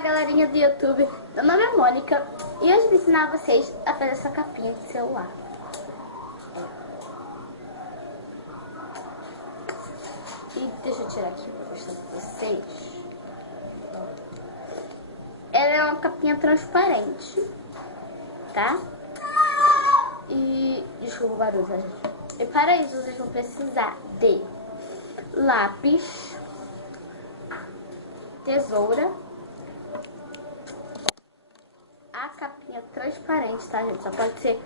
Galerinha do YouTube, meu nome é Mônica e hoje vou ensinar vocês a fazer essa capinha de celular. E deixa eu tirar aqui para mostrar para vocês. Ela é uma capinha transparente, tá? E desculpa o barulho, gente. E para isso vocês vão precisar de lápis, tesoura, a capinha transparente, tá, gente? Só pode ser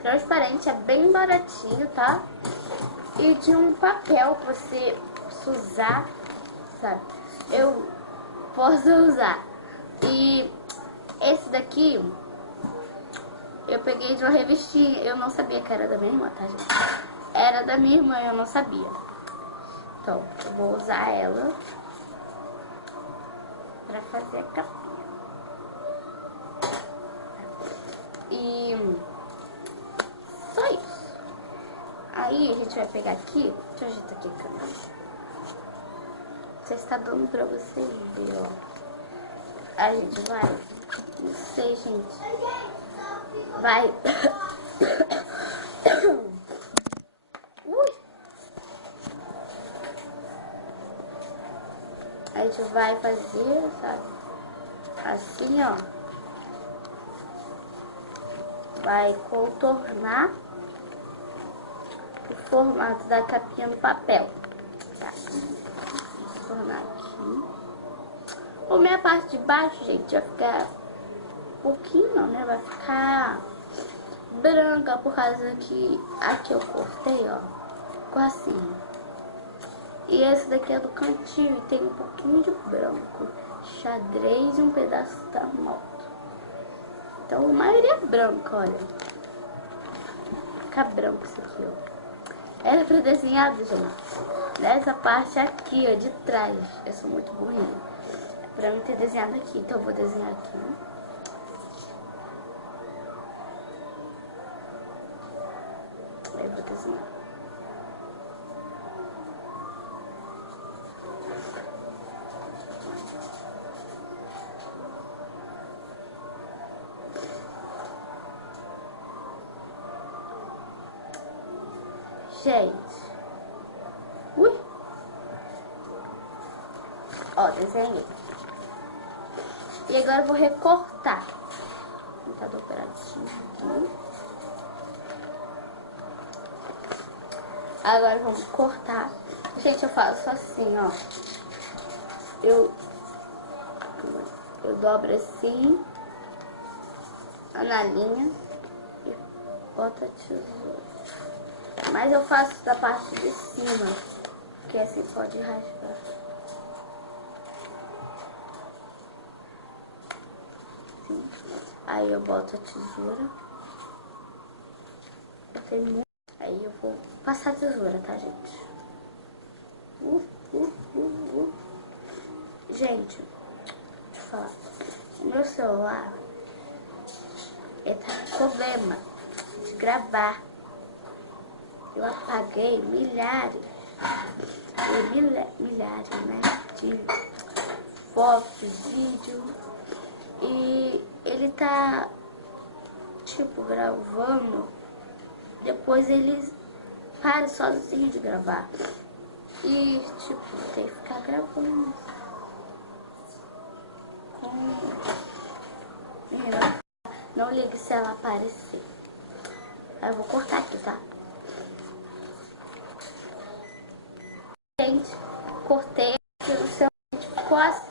transparente, é bem baratinho, tá? E de um papel que você usar, sabe? Eu posso usar. E esse daqui eu peguei de uma revistinha. Eu não sabia que era da minha irmã, tá, gente? Era da minha irmã, eu não sabia. Então, eu vou usar ela pra fazer a capinha. E só isso. Aí a gente vai pegar aqui. Deixa eu ajeitar aqui a câmera. Já está dando pra vocês verem, ó. A gente vai. Não sei, gente. Vai. Ui. A gente vai fazer, sabe? Assim, ó. Vai contornar o formato da capinha no papel. Tá. Contornar aqui. A minha parte de baixo, gente, vai ficar um pouquinho, né? Vai ficar branca por causa que aqui eu cortei, ó. Ficou assim. E esse daqui é do cantinho e tem um pouquinho de branco. Xadrez e um pedaço da moto. Então, a maioria é branca, olha. Fica branco isso aqui, ó. Era pra desenhado, gente. Nessa parte aqui, ó, de trás. Eu sou muito burrinha. É pra mim ter desenhado aqui, então eu vou desenhar aqui. Aí eu vou desenhar. Gente, ui, ó, desenhei. E agora eu vou recortar. Computador operativo aqui. Agora vamos cortar. Gente, eu faço assim, ó. Eu dobro assim, na linha e boto a tesoura. Mas eu faço da parte de cima, porque assim pode raspar. Assim. Aí eu boto a tesoura. Aí eu vou passar a tesoura, tá, gente? Gente, deixa eu falar. O meu celular, ele tá com problema de gravar. Eu apaguei milhares, né, de fotos, vídeos, e ele tá, tipo, gravando, depois ele para sozinho de gravar, e, tipo, tem que ficar gravando. Não ligue se ela aparecer. Aí eu vou cortar aqui, tá? Gente, cortei aqui no seu, ficou assim.